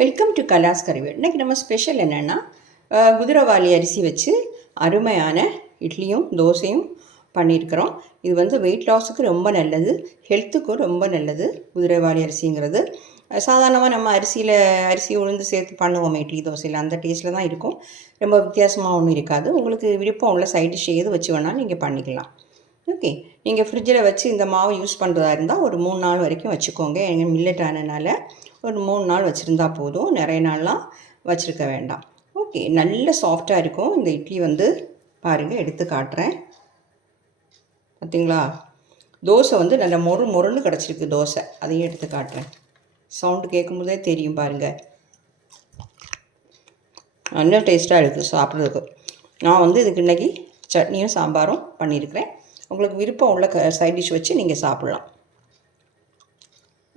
Welcome to கலாஸ் கறிவேல். இன்றைக்கி நம்ம special என்னென்னா குதிரைவாலி அரிசி வச்சு அருமையான இட்லியும் தோசையும் பண்ணியிருக்கிறோம். இது வந்து வெயிட் லாஸுக்கு ரொம்ப நல்லது, ஹெல்த்துக்கும் ரொம்ப நல்லது. குதிரைவாலி அரிசிங்கிறது சாதாரணமாக நம்ம அரிசி உளுந்து சேர்த்து பண்ணுவோம் இட்லி தோசையில், அந்த டேஸ்ட்டில் தான் இருக்கும். ரொம்ப வித்தியாசமாக ஒன்றும் இருக்காது. உங்களுக்கு விருப்பம் உள்ள சைட் டிஷ் எது வச்சு வேணாலும் நீங்கள் பண்ணிக்கலாம். ஓகே, நீங்கள் ஃப்ரிட்ஜில் வச்சு இந்த மாவு யூஸ் பண்ணுறதா இருந்தால் ஒரு 3 நாள் வரைக்கும் வச்சுக்கோங்க. எங்கள் மில்லட் ஆனதுனால ஒரு 3 நாள் வச்சுருந்தா போதும், நிறைய நாள்லாம் வச்சுருக்க வேண்டாம். ஓகே, நல்ல சாஃப்டாக இருக்கும் இந்த இட்லி. வந்து பாருங்கள், எடுத்து காட்டுறேன். பார்த்திங்களா, தோசை வந்து நல்ல மொறுன்னு கிடச்சிருக்கு தோசை. அதையும் எடுத்து காட்டுறேன். சவுண்டு கேட்கும்போதே தெரியும் பாருங்கள், நல்ல டேஸ்ட்டாக இருக்குது சாப்பிட்றதுக்கு. நான் வந்து இதுக்கு இன்றைக்கி சட்னியும் சாம்பாரும் பண்ணியிருக்கிறேன். உங்களுக்கு விருப்பம் உள்ள சைட் டிஷ் வச்சு நீங்கள் சாப்பிட்லாம்.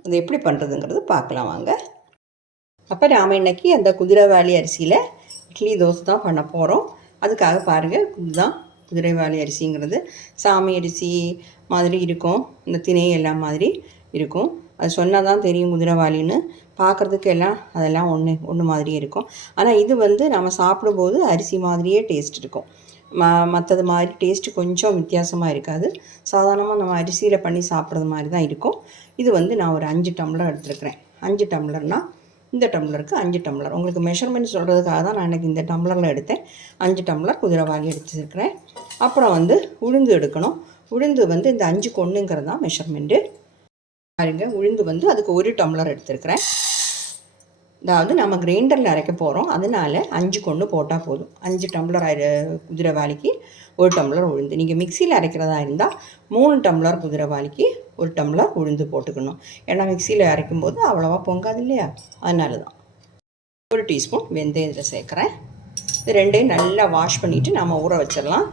அது எப்படி பண்ணுறதுங்கிறது பார்க்கலாம் வாங்க. அப்போ நாம் இன்றைக்கி அந்த குதிரைவாலி அரிசியில் இட்லி தோசை தான் பண்ண போகிறோம். அதுக்காக பாருங்கள், இதுதான் குதிரைவாலி அரிசிங்கிறது. சாமி அரிசி மாதிரி இருக்கும், இந்த திணை எல்லாம் மாதிரி இருக்கும். அது சொன்னால் தான் தெரியும் குதிரைவாலின்னு. பார்க்குறதுக்கு எல்லாம் அதெல்லாம் ஒன்று மாதிரியே இருக்கும். ஆனால் இது வந்து நம்ம சாப்பிடும்போது அரிசி மாதிரியே டேஸ்ட் இருக்கும். மற்றது மாதிரி டேஸ்ட்டு கொஞ்சம் வித்தியாசமாக இருக்காது. சாதாரணமாக நம்ம அரிசியில் பண்ணி சாப்பிட்றது மாதிரி தான் இருக்கும். இது வந்து நான் ஒரு 5 டம்ளர் எடுத்துருக்கிறேன். 5 டம்ளர்னால் இந்த டம்ளருக்கு 5 டம்ளர். உங்களுக்கு மெஷர்மெண்ட் சொல்கிறதுக்காக தான் நான் எனக்கு இந்த டம்ளரில் எடுத்தேன். 5 டம்ளர் குதிரைவாலி எடுத்துருக்கிறேன். அப்புறம் வந்து உளுந்து எடுக்கணும். உளுந்து வந்து இந்த 5 கொண்ணுங்கிறது தான் மெஷர்மெண்ட்டு. பாருங்க, உளுந்து வந்து அதுக்கு 1 டம்ளர் எடுத்துருக்கிறேன். அதாவது நம்ம கிரைண்டரில் அரைக்க போகிறோம், அதனால் 5 கொண்டு போட்டால் போதும். 5 டம்ளர் குதிரைவாலிக்கு 1 டம்ளர் உளுந்து. நீங்கள் மிக்சியில் அரைக்கிறதா இருந்தால் 3 டம்ளர் குதிரைவாலிக்கு 1 டம்ளர் உளுந்து போட்டுக்கணும். ஏன்னா மிக்சியில் அரைக்கும்போது அவ்வளோவா பொங்காது இல்லையா, அதனால தான். 1 டீஸ்பூன் வெந்தயம் இதில் சேர்க்குறேன். இது ரெண்டையும் நல்லா வாஷ் பண்ணிவிட்டு நம்ம ஊற வச்சிடலாம்.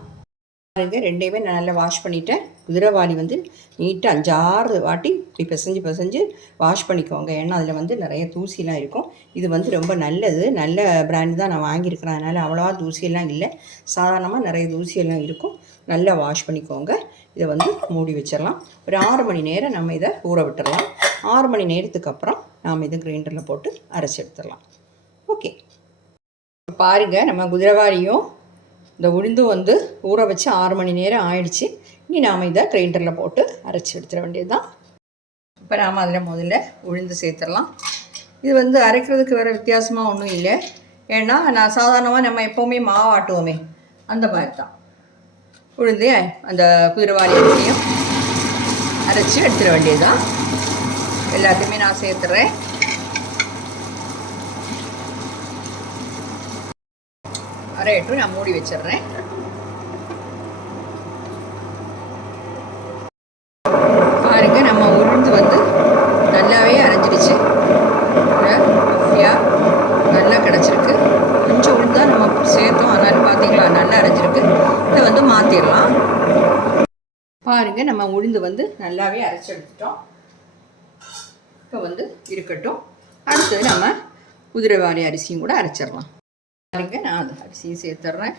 பாருங்க, ரெண்டையுமே நான் நல்லா வாஷ் பண்ணிவிட்டேன். குதிரைவாலி வந்து நீட்டாக 5-6 வாட்டி இப்படி பிசைஞ்சு வாஷ் பண்ணிக்கோங்க. ஏன்னா அதில் வந்து நிறைய தூசிலாம் இருக்கும். இது வந்து ரொம்ப நல்லது, நல்ல பிராண்டு தான் நான் வாங்கியிருக்கிறேன். அதனால் அவ்வளோவா தூசியெல்லாம் இல்லை, சாதாரணமாக நிறைய தூசியெல்லாம் இருக்கும். நல்லா வாஷ் பண்ணிக்கோங்க. இதை வந்து மூடி வச்சிடலாம். ஒரு 6 மணி நேரம் நம்ம இதை ஊற விட்டுடலாம். 6 மணி நேரத்துக்கு அப்புறம் நாம் இதை கிரைண்டரில் போட்டு அரைச்சி எடுத்துடலாம். ஓகே, பாருங்கள், நம்ம குதிரைவாலியும் இந்த உளுந்தும் வந்து ஊற வச்சு 6 மணி நேரம் ஆயிடுச்சு. இனி நாம் இதை கிரைண்டரில் போட்டு அரைச்சி எடுத்துட வேண்டியது தான். இப்போ நாம் அதில் முதல்ல உளுந்து சேர்த்துடலாம். இது வந்து அரைக்கிறதுக்கு வேறு வித்தியாசமாக ஒன்றும் இல்லை. ஏன்னா நான் சாதாரணமாக நம்ம எப்போவுமே மாவு ஆட்டுவோமே, அந்த மாதிரி தான் உளுந்து அந்த குதிரைவாலி அரிசியும் அரைச்சி எடுத்துட வேண்டியது தான். எல்லாத்தையுமே நான் சேர்த்துறேன். அரையட்டும், நான் மூடி வச்சிடுறேன். பாருங்க, நம்ம உளுந்து வந்து நல்லாவே அரைஞ்சிடுச்சு. நல்லா கிடச்சிருக்கு. கொஞ்சம் உளுந்து தான் நம்ம சேர்த்தோம், அதனால பார்த்தீங்களா நல்லா அரைஞ்சிருக்கு. இதை வந்து மாற்றிடலாம். பாருங்கள், நம்ம உளுந்து வந்து நல்லாவே அரைச்சி எடுத்துட்டோம். இப்போ வந்து இருக்கட்டும். அடுத்தது நம்ம குதிரைவாலி அரிசியும் கூட அரைச்சிடலாம். பாருங்க, நான் அது அரிசியும் சேர்த்துட்றேன்.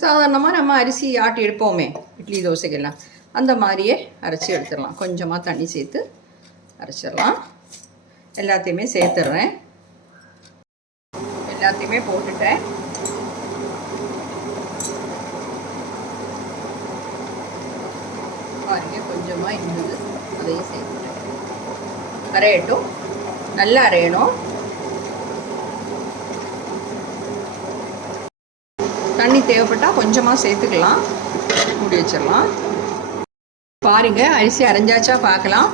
சாதாரணமாக நம்ம அரிசி ஆட்டி எடுப்போமே இட்லி தோசைக்கெல்லாம், அந்த மாதிரியே அரைச்சி எடுத்துடலாம். கொஞ்சமாக தண்ணி சேர்த்து அரைச்சிடலாம். எல்லாத்தையுமே சேர்த்துட்றேன். எல்லாத்தையுமே போட்டுட்டேன். பாருங்க, கொஞ்சமாக இருந்தது, அதையும் சேர்த்துட்டேன். அரையட்டும், நல்லா அரையணும். தண்ணி தேவைப்பட்டால் கொஞ்சமாக சேர்த்துக்கலாம். மூடி வச்சிடலாம். பாருங்கள், அரிசி அரைஞ்சாச்சா பார்க்கலாம்.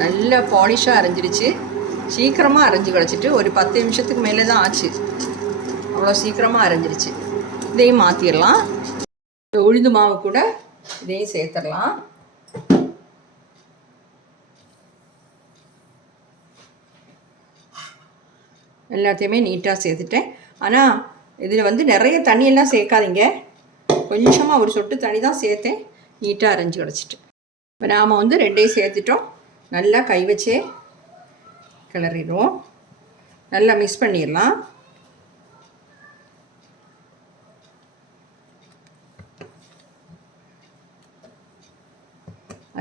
நல்ல பாலிஷாக அரைஞ்சிடுச்சு. சீக்கிரமாக அரைஞ்சி கிடச்சிட்டு ஒரு 10 நிமிஷத்துக்கு மேலே தான் ஆச்சு. அவ்வளோ சீக்கிரமாக அரைஞ்சிடுச்சு. இதையும் மாற்றிடலாம். உளுந்து மாவு கூட இதையும் சேர்த்துடலாம். எல்லாத்தையுமே நீட்டாக சேர்த்துட்டேன். ஆனால் இதில் வந்து நிறைய தண்ணியெல்லாம் சேர்க்காதீங்க. கொஞ்சமாக ஒரு சொட்டு தண்ணி தான் சேர்த்தேன். நீட்டாக அரைஞ்சி கிடச்சிட்டு. இப்போ நாம் வந்து ரெண்டையும் சேர்த்துட்டோம். நல்லா கை வச்சே கிளறிடுவோம். நல்லா மிக்ஸ் பண்ணிடலாம்.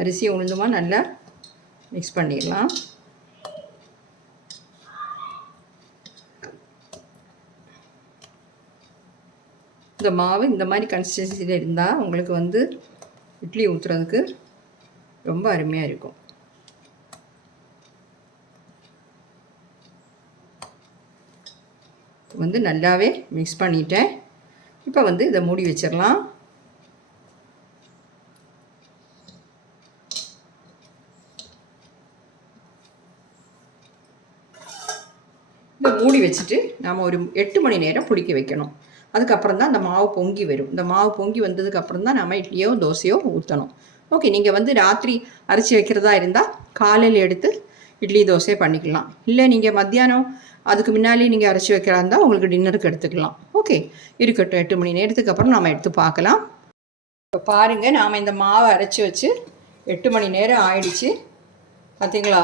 அரிசி உளுந்துமா நல்லா மிக்ஸ் பண்ணிடலாம். இந்த மாவு இந்த மாதிரி கன்சிஸ்டன்சியில் இருந்தால் உங்களுக்கு வந்து இட்லி ஊற்றுறதுக்கு ரொம்ப அருமையாக இருக்கும். வந்து நல்லாவே மிக்ஸ் பண்ணிட்டேன். இப்போ வந்து இதை மூடி வச்சிடலாம். இதை மூடி வச்சுட்டு நாம் ஒரு 8 மணி நேரம் புளிக்க வைக்கணும். அதுக்கப்புறம் தான் அந்த மாவு பொங்கி வரும். இந்த மாவு பொங்கி வந்ததுக்கப்புறம் தான் நம்ம இட்லியோ தோசையோ ஊற்றணும். ஓகே, நீங்கள் வந்து ராத்திரி அரைச்சி வைக்கிறதா இருந்தால் காலையில் எடுத்து இட்லி தோசை பண்ணிக்கலாம். இல்லை நீங்கள் மத்தியானம் அதுக்கு முன்னாடி நீங்கள் அரைச்சி வைக்கிறா இருந்தால் உங்களுக்கு டின்னருக்கு எடுத்துக்கலாம். ஓகே, இருக்கட்டும். 8 மணி நேரத்துக்கு அப்புறம் நாம் எடுத்து பார்க்கலாம். இப்போ பாருங்கள், நாம் இந்த மாவை அரைச்சி வச்சு 8 மணி நேரம் ஆயிடுச்சு. பார்த்தீங்களா,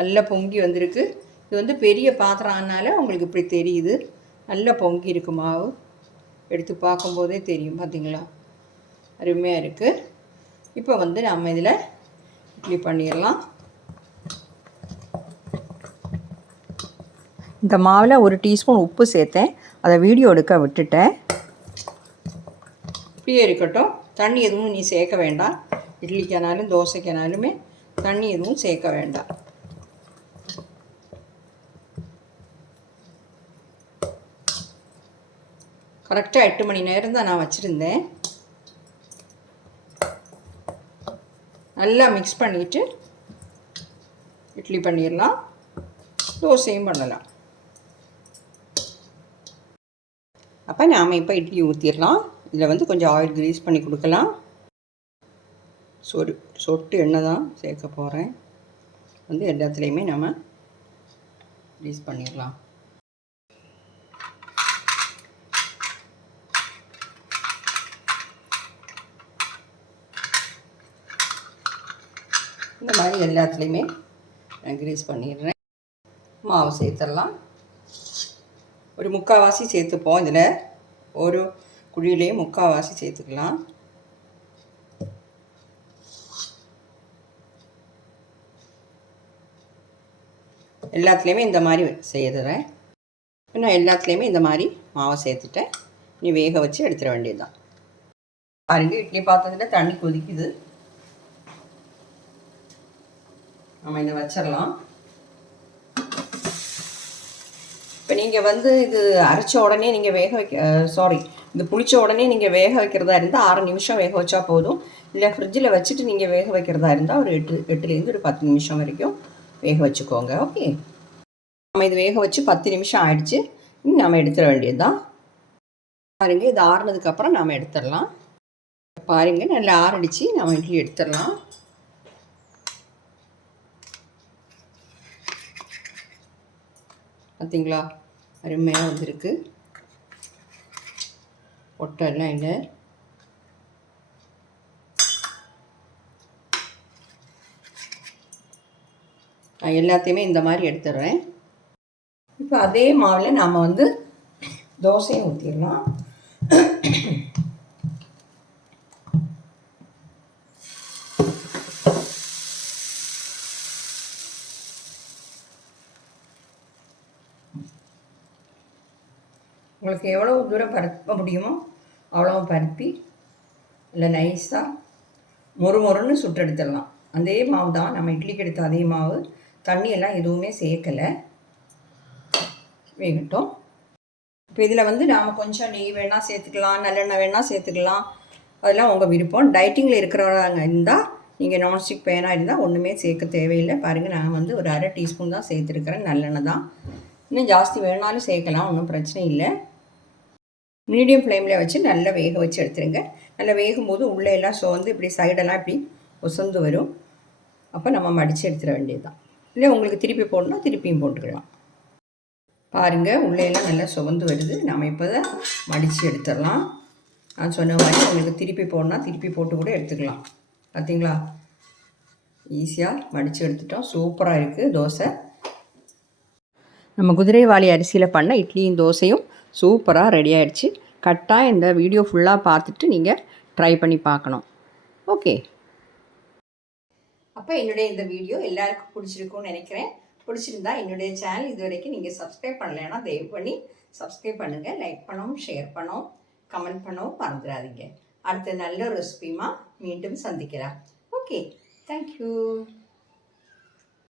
நல்லா பொங்கி வந்திருக்கு. இது வந்து பெரிய பாத்திரம்னால உங்களுக்கு இப்படி தெரியுது. நல்லா பொங்கி இருக்கு மாவு. எடுத்து பார்க்கும்போதே தெரியும். பார்த்தீங்களா, அருமையாக இருக்குது. இப்போ வந்து நம்ம இதில் இட்லி பண்ணிடலாம். இந்த மாவில் 1 டீஸ்பூன் உப்பு சேர்த்தேன். அதை வீடியோ எடுக்க விட்டுட்டேன். இப்படியே இருக்கட்டும். தண்ணி எதுவும் நீ சேர்க்க வேண்டாம். இட்லிக்கானாலும் தோசைக்கானாலுமே தண்ணி எதுவும் சேர்க்க வேண்டாம். கரெக்டாக 8 மணி நேரம் தான் நான் வச்சுருந்தேன். நல்லா மிக்ஸ் பண்ணிவிட்டு இட்லி பண்ணிடலாம். தோசையும் பண்ணலாம். அப்போ நாம் இப்போ இட்லி ஊற்றிடலாம். இதில் வந்து கொஞ்சம் ஆயில் க்ரீஸ் பண்ணி கொடுக்கலாம். சொட்டு எண்ணெய் தான் சேர்க்க போகிறேன். வந்து எல்லாத்துலேயுமே நம்ம க்ரீஸ் பண்ணிடலாம். இந்த மாதிரி எல்லாத்துலேயுமே நான் க்ரீஸ் பண்ணிடுறேன். மாவு சேர்த்துடலாம். ஒரு 3/4 சேர்த்துப்போம். இதில் ஒரு குழியிலேயே 3/4 சேர்த்துக்கலாம். எல்லாத்துலேயுமே இந்த மாதிரி செய்துறேன். நான் எல்லாத்துலேயுமே இந்த மாதிரி மாவை சேர்த்துட்டேன். நீ வேக வச்சு எடுத்துட வேண்டியது தான். பாருங்க, இட்லி பாத்திரத்தில் தண்ணி கொதிக்குது. நம்ம இதை வச்சிடலாம். இப்போ நீங்கள் வந்து இது அரைச்ச உடனே நீங்கள் இது புளிச்ச உடனே நீங்கள் வேக வைக்கிறதா இருந்தால் 6 நிமிஷம் வேக வச்சா போதும். இல்லை ஃப்ரிட்ஜில் வச்சுட்டு நீங்கள் வேக வைக்கிறதா இருந்தால் ஒரு 8லேருந்து ஒரு 10 நிமிஷம் வரைக்கும் வேக வச்சுக்கோங்க. ஓகே, நம்ம இது வேக வச்சு 10 நிமிஷம் ஆயிடுச்சு. இன்னும் நம்ம எடுத்துட வேண்டியது தான். பாருங்கள், இது ஆறுனதுக்கப்புறம் நாம் எடுத்துடலாம். பாருங்கள், நல்லா ஆறடிச்சு நம்ம இட்லி எடுத்துடலாம். பார்த்தீங்களா, அருமையாக வந்திருக்கு. ஒட்டெல்லாம் இல்லை. நான் எல்லாத்தையுமே இந்த மாதிரி எடுத்துடுறேன். இப்போ அதே மாவில் நாம் வந்து தோசையும் ஊற்றிடலாம். உங்களுக்கு எவ்வளோ தூரம் பரப்ப முடியுமோ அவ்வளோ பரப்பி இல்லை நைஸாக மொறுன்னு சுட்டெடுத்துடலாம். அதே மாவு தான், நம்ம இட்லிக்கு எடுத்த அதே மாவு. தண்ணியெல்லாம் எதுவுமே சேர்க்கலை. வேகட்டும். இப்போ இதில் வந்து நாம் கொஞ்சம் நெய் வேணால் சேர்த்துக்கலாம், நல்லெண்ணெய் வேணால் சேர்த்துக்கலாம். அதெல்லாம் உங்கள் விருப்பம். டயட்டிங்கில் இருக்கிறவங்க இருந்தால் நீங்கள் நான்ஸ்டிக் பேனாக இருந்தால் ஒன்றுமே சேர்க்க தேவையில்லை. பாருங்கள், நான் வந்து ஒரு 1/2 டீஸ்பூன் தான் சேர்த்துருக்கிறேன். நல்லெண்ணெய் தான். இன்னும் ஜாஸ்தி வேணாலும் சேர்க்கலாம், ஒன்றும் பிரச்சனை இல்லை. மீடியம் ஃப்ளேமில் வச்சு நல்லா வேக வச்சு எடுத்துருங்க. நல்லா வேகும்போது உள்ளே எல்லாம் சோர்ந்து இப்படி சைடெல்லாம் இப்படி ஒசந்து வரும். அப்போ நம்ம மடித்து எடுத்துட வேண்டியது தான். இல்லை உங்களுக்கு திருப்பி போடணும்னா திருப்பியும் போட்டுக்கலாம். பாருங்கள், உள்ளேயெல்லாம் நல்லா சுவந்து வருது. நம்ம இப்போ தான் மடித்து எடுத்துடலாம். நான் சொன்ன மாதிரி உங்களுக்கு திருப்பி போடணும்னா திருப்பி போட்டு கூட எடுத்துக்கலாம். பார்த்தீங்களா, ஈஸியாக மடித்து எடுத்துட்டோம். சூப்பராக இருக்குது தோசை. நம்ம குதிரைவாலி அரிசியில் பண்ண இட்லியும் தோசையும் சூப்பராக ரெடி ஆகிடுச்சு. கட்டாயம் இந்த வீடியோ ஃபுல்லாக பார்த்துட்டு நீங்கள் ட்ரை பண்ணி பார்க்கணும். ஓகே, அப்போ என்னுடைய இந்த வீடியோ எல்லாருக்கும் பிடிச்சிருக்கும்னு நினைக்கிறேன். பிடிச்சிருந்தா என்னுடைய சேனல் இது வரைக்கும் நீங்கள் சப்ஸ்கிரைப் பண்ணலைன்னா தயவு பண்ணி சப்ஸ்கிரைப் பண்ணுங்கள். லைக் பண்ணவும் ஷேர் பண்ணவும். கமெண்ட் பண்ணவும் மறந்துடாதீங்க. அடுத்த நல்ல ரெசிபியுமா மீண்டும் சந்திக்கலாம். Okay, thank you.